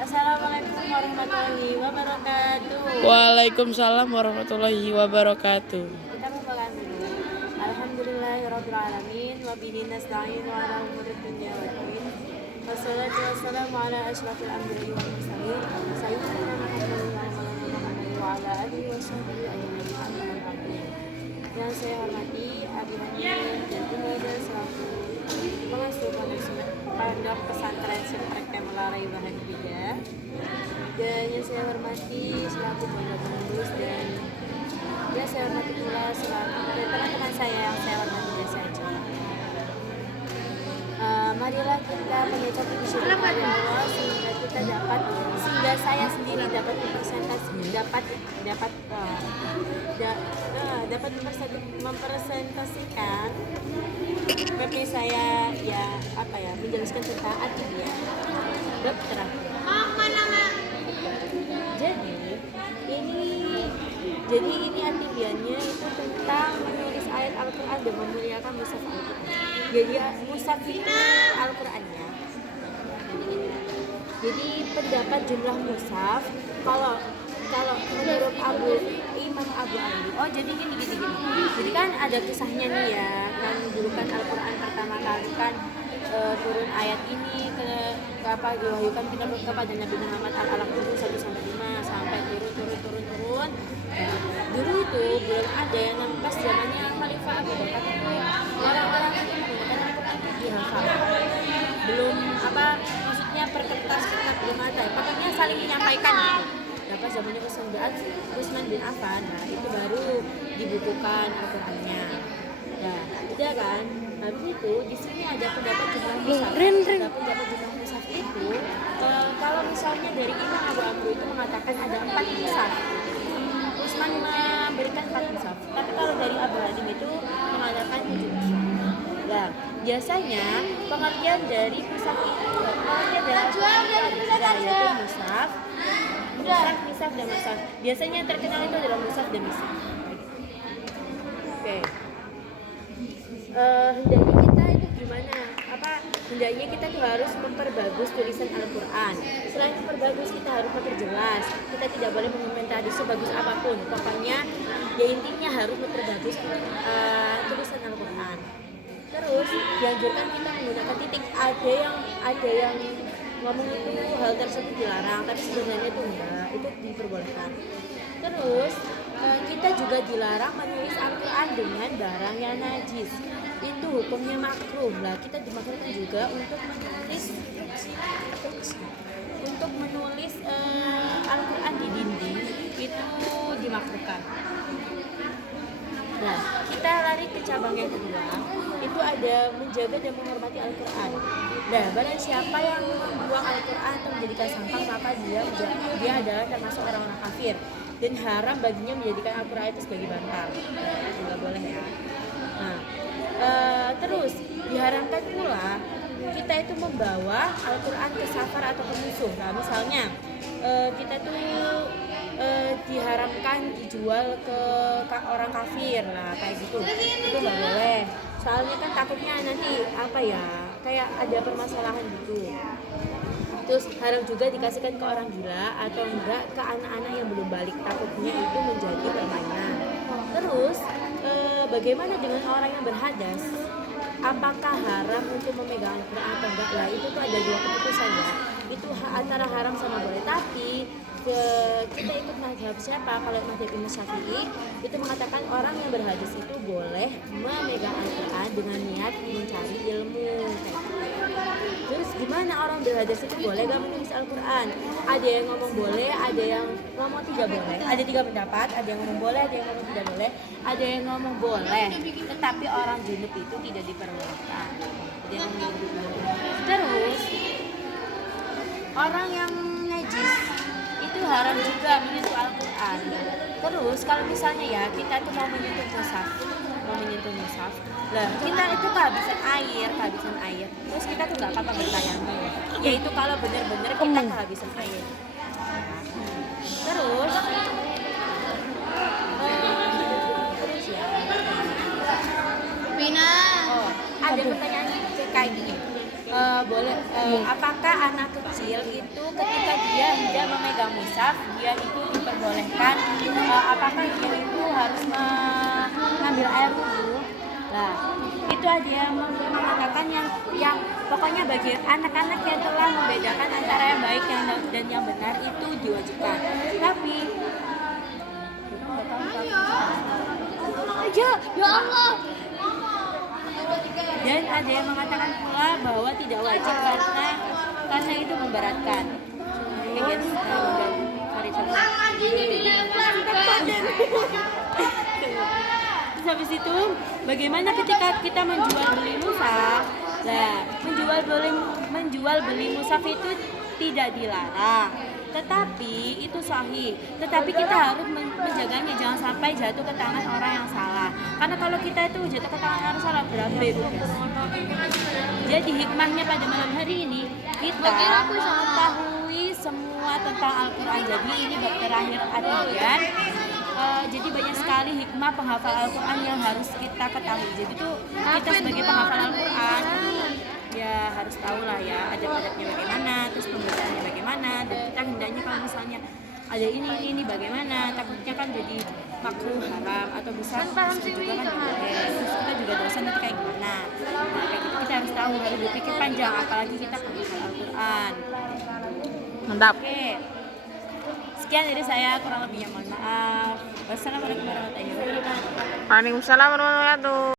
Assalamualaikum warahmatullahi wabarakatuh. Waalaikumsalam warahmatullahi wabarakatuh. Kita membacakan dulu. Alhamdulillahirabbil alamin wa bihi nasta'in wa ala umuri dunya waddin. Wassalatu wassalamu ala asyrafil anbiya'i wal mursalin sayyidina Muhammadin wa ala alihi washabbihi ajmain. Yang saya hormati Abi Hanif dan Ibu selaku pengasuh Pondok Pesantren Suprek Temelarai Bahan Bida. Dan yang saya hormati selaku pondok pengurus dan saya hormati pula selaku teman-teman saya yang saya hormati dan saya cintai. Marilah kita mengucap syukur kepada Allah sehingga saya sendiri dapat mempresentasikan PP saya menjelaskan tentang atibia bab terakhir. Jadi ini atibiannya itu tentang menulis ayat Al-Quran dan memuliakan mushaf Al-Quran. Jadi mushaf itu Al-Qurannya. Jadi pendapat jumlah mushaf kalau menurut Imam Abu Ali. Oh jadi gini. Jadi kan ada kisahnya nih ya, kan dulu kan Al-Quran pertama kali kan turun ayat ini ke diwahyukan kepada Nabi Muhammad al-Qur'an 1-5 sampai turun. Dulu itu belum ada yang pas zamannya Khalifah Abu Bakar itu orang-orang itu menggunakan Al-Quran itu dihafal. Belum maksudnya per kertas belum ada. Pokoknya saling menyampaikan gitu. Nah, pas zamannya Utsman bin Affan, nah itu baru dibukukan Al-Qur'annya. Nah, udah kan? Habis itu di sini ada pendapat jumlah mushaf. Pendapat jumlah mushaf itu kalau misalnya dari Imam Abu Amr itu mengatakan ada 4 mushaf. Utsman memberikan 4 mushaf. Tapi kalau dari Abu Hatim itu mengatakan 7 mushaf. Nah, biasanya pengertian dari mushaf itu yaitu mushaf, dan mushaf. Biasanya yang terkenal itu adalah mushaf dan mushaf. Oke. Hendaknya kita itu gimana? Hendaknya kita tuh harus memperbagus tulisan Al-Quran. Selain memperbagus, kita harus memperjelas. Kita tidak boleh mengomentari sebagus apapun. Pokoknya ya intinya harus memperbagus tulisan Al-Quran. Terus dianjurkan kita menggunakan titik. Ada yang ngomong itu hal tersebut dilarang, tapi sebenarnya itu enggak, itu diperbolehkan. Terus kita juga dilarang menulis Al-Quran dengan barang yang najis. Itu hukumnya makruh. Lah kita dimakruhkan juga untuk menulis Al-Quran di dinding, itu dimakruhkan. Nah, kita lari ke cabang yang kedua, itu ada menjaga dan menghormati Al-Quran. Nah, barang siapa yang membuang Al-Quran atau menjadikan sampah, maka dia adalah termasuk orang-orang kafir dan haram baginya menjadikan Al-Quran itu sebagai bantal. Tidak boleh ya. Nah, terus diharamkan pula kita itu membawa Al-Quran ke safar atau ke musuh. Nah, misalnya kita tuh diharamkan dijual ke orang kafir, nah kayak gitu, itu nggak boleh. Soalnya kan takutnya nanti kayak ada permasalahan gitu. Terus haram juga dikasihkan ke orang gila atau enggak ke anak-anak yang belum balik, takutnya itu menjadi permainan. Terus bagaimana dengan orang yang berhadas? Apakah haram untuk memegang Al-Quran atau enggak? Lah itu tuh ada 2 keputusan ya. Itu antara haram sama boleh. Tapi kita ikut mazhab siapa? Kalau mazhab Imam Syafi'i itu mengatakan orang yang berhadas itu boleh memegang Al-Quran dengan niat mencari ilmu. Terus gimana orang berhadas itu boleh gak menulis Al-Quran? Ada yang ngomong boleh, ada yang ngomong tidak boleh. Ada 3 pendapat, ada yang ngomong boleh, ada yang ngomong tidak boleh, ada yang ngomong boleh, tetapi orang junub itu tidak diperbolehkan. Terus orang yang najis itu haram juga menyentuh Al-Quran. Terus kalau misalnya ya kita tuh mau menyentuh mushaf, lah kita itu kehabisan air, terus kita tuh nggak apa-apa bertayamum, yaitu kalau benar-benar kita kehabisan air. Terus ada pertanyaan kayak gini. Apakah anak kecil itu ketika dia tidak memegang mushaf, dia itu diperbolehkan apakah dia itu harus mengambil air wudhu. Nah, itu ada yang mengatakan yang pokoknya bagi anak-anak yang telah membedakan antara yang baik dan yang benar itu diwajibkan. Tapi aja, ya Allah. Dan ada yang mengatakan pula bahwa tidak wajib karena itu memberatkan. Terus habis itu bagaimana ketika kita menjual beli mushaf? Nah, menjual beli mushaf itu tidak dilarang, tetapi itu sahih. Tetapi kita harus menjaganya jangan sampai jatuh ke tangan orang yang salah. Karena kalau kita itu jatuh ke tangan orang salah berapa itu? Jadi hikmahnya pada malam hari ini kita mengetahui semua tentang Al-Quran. Jadi ini bab terakhir Ad-Diyyan. Jadi banyak sekali hikmah penghafal Al-Quran yang harus kita ketahui. Jadi tuh kita sebagai penghafal Al-Quran ya harus tahu lah ya adab-adabnya bagaimana, terus pembacaannya bagaimana, dan kita hendaknya kalau misalnya ada ini bagaimana, takutnya kan jadi makruh haram atau bisa juga kan boleh, terus kita juga dosa nanti kayak gimana. Nah, kayak gitu kita harus tahu, harus berpikir panjang, apalagi kita penghafal Al-Quran. Mantap. Oke. Sekian dari saya, kurang lebihnya mohon maaf. Wassalamualaikum warahmatullahi wabarakatuh. Waalaikumsalam warahmatullahi wabarakatuh.